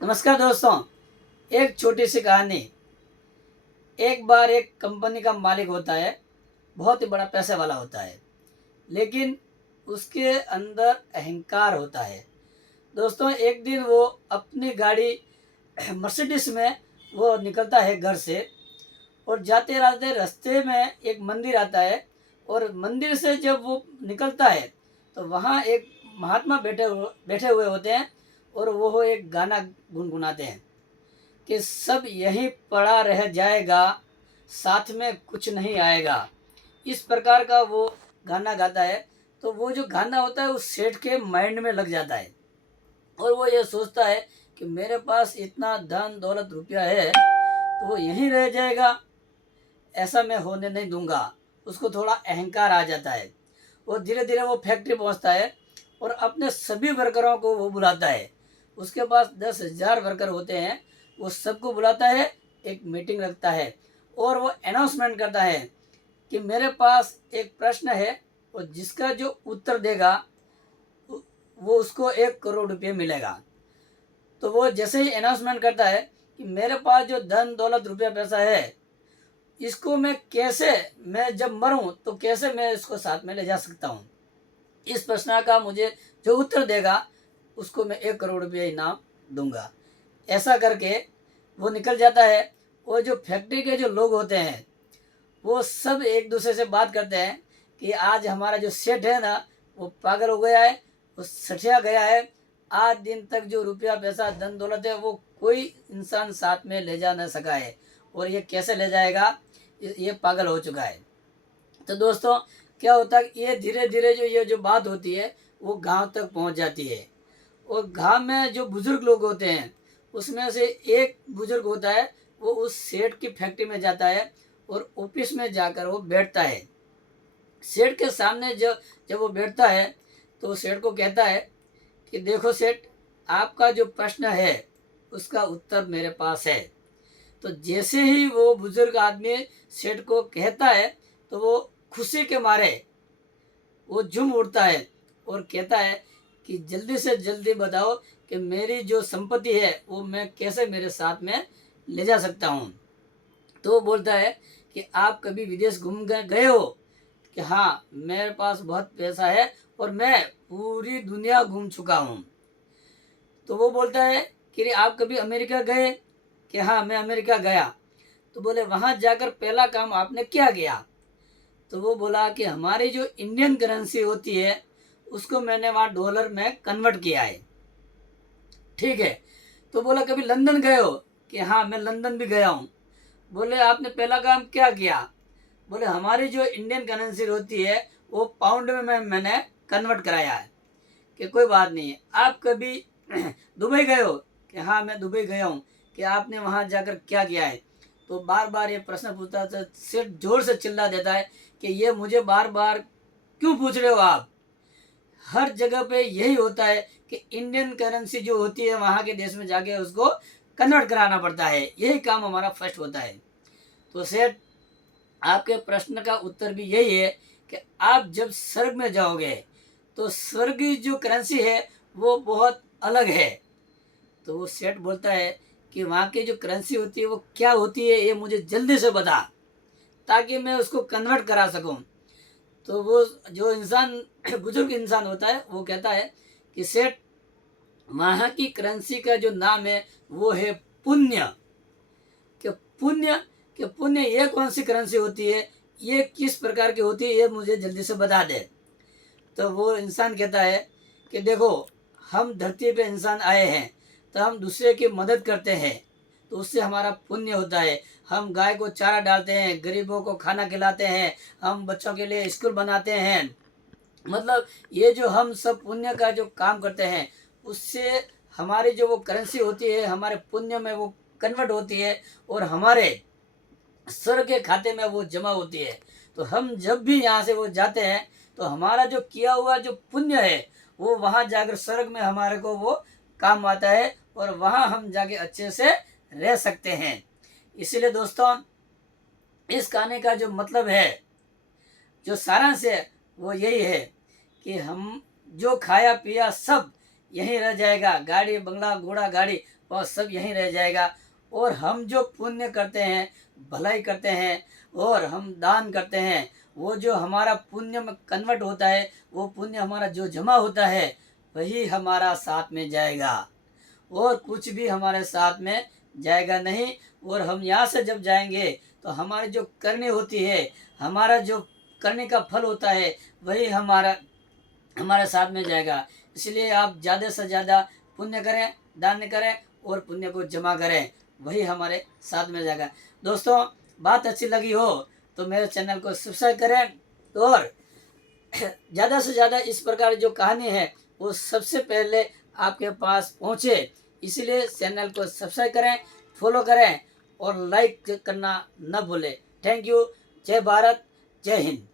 नमस्कार दोस्तों। एक छोटी सी कहानी। एक बार एक कंपनी का मालिक होता है, बहुत ही बड़ा पैसे वाला होता है, लेकिन उसके अंदर अहंकार होता है। दोस्तों, एक दिन वो अपनी गाड़ी मर्सिडीज में वो निकलता है घर से, और जाते जाते रास्ते में एक मंदिर आता है। और मंदिर से जब वो निकलता है तो वहाँ एक महात्मा बैठे हुए होते हैं, और वो एक गाना गुनगुनाते हैं कि सब यहीं पड़ा रह जाएगा, साथ में कुछ नहीं आएगा। इस प्रकार का वो गाना गाता है। तो वो जो गाना होता है उस सेठ के माइंड में लग जाता है, और वो ये सोचता है कि मेरे पास इतना धन दौलत रुपया है तो वो यहीं रह जाएगा, ऐसा मैं होने नहीं दूंगा। उसको थोड़ा अहंकार आ जाता है। और धीरे धीरे वो फैक्ट्री पहुंचता है और अपने सभी वर्करों को वो बुलाता है। उसके पास 10,000 वर्कर होते हैं। वो सबको बुलाता है, एक मीटिंग रखता है, और वो अनाउंसमेंट करता है कि मेरे पास एक प्रश्न है, और जिसका जो उत्तर देगा वो उसको 1 करोड़ रुपये मिलेगा। तो वो जैसे ही अनाउंसमेंट करता है कि मेरे पास जो धन दौलत रुपया पैसा है, इसको मैं जब मरूं तो कैसे मैं इसको साथ में ले जा सकता हूं। इस प्रश्न का मुझे जो उत्तर देगा उसको मैं 1 करोड़ रुपया इनाम दूंगा। ऐसा करके वो निकल जाता है। और जो फैक्ट्री के जो लोग होते हैं वो सब एक दूसरे से बात करते हैं कि आज हमारा जो सेठ है ना, वो पागल हो गया है, वो सठिया गया है। आज दिन तक जो रुपया पैसा धन दौलत है वो कोई इंसान साथ में ले जा न सका है, और ये कैसे ले जाएगा, ये पागल हो चुका है। तो दोस्तों, क्या होता है कि ये धीरे धीरे ये जो बात होती है वो गांव तक पहुंच जाती है। और गांव में जो बुजुर्ग लोग होते हैं उसमें से एक बुजुर्ग होता है, वो उस सेठ की फैक्ट्री में जाता है और ऑफिस में जाकर वो बैठता है। सेठ के सामने जब जब वो बैठता है तो सेठ को कहता है कि देखो सेठ, आपका जो प्रश्न है उसका उत्तर मेरे पास है। तो जैसे ही वो बुजुर्ग आदमी सेठ को कहता है तो वो खुशी के मारे वो झूम उठता है और कहता है कि जल्दी से जल्दी बताओ कि मेरी जो संपत्ति है वो मैं कैसे मेरे साथ में ले जा सकता हूँ। तो वो बोलता है कि आप कभी विदेश घूम गए हो? कि हाँ, मेरे पास बहुत पैसा है और मैं पूरी दुनिया घूम चुका हूँ। तो वो बोलता है कि आप कभी अमेरिका गए? कि हाँ, मैं अमेरिका गया। तो बोले वहाँ जाकर पहला काम आपने क्या किया? तो वो बोला कि हमारी जो इंडियन करेंसी होती है उसको मैंने वहाँ डॉलर में कन्वर्ट किया है। ठीक है। तो बोला कभी लंदन गए हो? कि हाँ, मैं लंदन भी गया हूँ। बोले आपने पहला काम क्या किया? बोले हमारी जो इंडियन करेंसी होती है वो पाउंड में मैंने कन्वर्ट कराया है। कि कोई बात नहीं है। आप कभी दुबई गए हो? कि हाँ, मैं दुबई गया हूँ। कि आपने वहाँ जाकर क्या किया है? तो बार बार ये प्रश्न पूछता था। सिर्फ जोर से चिल्ला देता है कि ये मुझे बार बार क्यों पूछ रहे हो आप? हर जगह पे यही होता है कि इंडियन करेंसी जो होती है वहाँ के देश में जाके उसको कन्वर्ट कराना पड़ता है, यही काम हमारा फर्स्ट होता है। तो सेठ, आपके प्रश्न का उत्तर भी यही है कि आप जब स्वर्ग में जाओगे तो स्वर्ग की जो करेंसी है वो बहुत अलग है। तो वो सेठ बोलता है कि वहाँ की जो करेंसी होती है वो क्या होती है, ये मुझे जल्दी से बता ताकि मैं उसको कन्वर्ट करा सकूं। तो वो जो इंसान बुजुर्ग इंसान होता है वो कहता है कि सेठ, वहाँ की करेंसी का जो नाम है वो है पुण्य। कि पुण्य कि पुण्य ये कौन सी करेंसी होती है, ये किस प्रकार की होती है, ये मुझे जल्दी से बता दे। तो वो इंसान कहता है कि देखो, हम धरती पे इंसान आए हैं तो हम दूसरे की मदद करते हैं, तो उससे हमारा पुण्य होता है। हम गाय को चारा डालते हैं, गरीबों को खाना खिलाते हैं, हम बच्चों के लिए स्कूल बनाते हैं। मतलब ये जो हम सब पुण्य का जो काम करते हैं उससे हमारी जो वो करेंसी होती है हमारे पुण्य में वो कन्वर्ट होती है, और हमारे स्वर्ग के खाते में वो जमा होती है। तो हम जब भी यहाँ से वो जाते हैं तो हमारा जो किया हुआ जो पुण्य है वो वहाँ जाकर स्वर्ग में हमारे को वो काम आता है, और वहाँ हम जाके अच्छे से रह सकते हैं। इसीलिए दोस्तों, इस कहानी का जो मतलब है, जो सारांश है वो यही है कि हम जो खाया पिया सब यहीं रह जाएगा, गाड़ी बंगला घोड़ा गाड़ी वह सब यहीं रह जाएगा। और हम जो पुण्य करते हैं, भलाई करते हैं और हम दान करते हैं, वो जो हमारा पुण्य में कन्वर्ट होता है, वो पुण्य हमारा जो जमा होता है वही हमारा साथ में जाएगा, और कुछ भी हमारे साथ में जाएगा नहीं। और हम यहाँ से जब जाएंगे तो हमारी जो करनी होती है, हमारा जो करने का फल होता है वही हमारे साथ में जाएगा। इसलिए आप ज़्यादा से ज़्यादा पुण्य करें, दान करें और पुण्य को जमा करें, वही हमारे साथ में जाएगा। दोस्तों, बात अच्छी लगी हो तो मेरे चैनल को सब्सक्राइब करें, और ज़्यादा से ज़्यादा इस प्रकार जो कहानी है वो सबसे पहले आपके पास पहुँचे। इसलिए चैनल को सब्सक्राइब करें, फॉलो करें और लाइक करना न भूलें। Thank you. जय भारत, जय हिंद।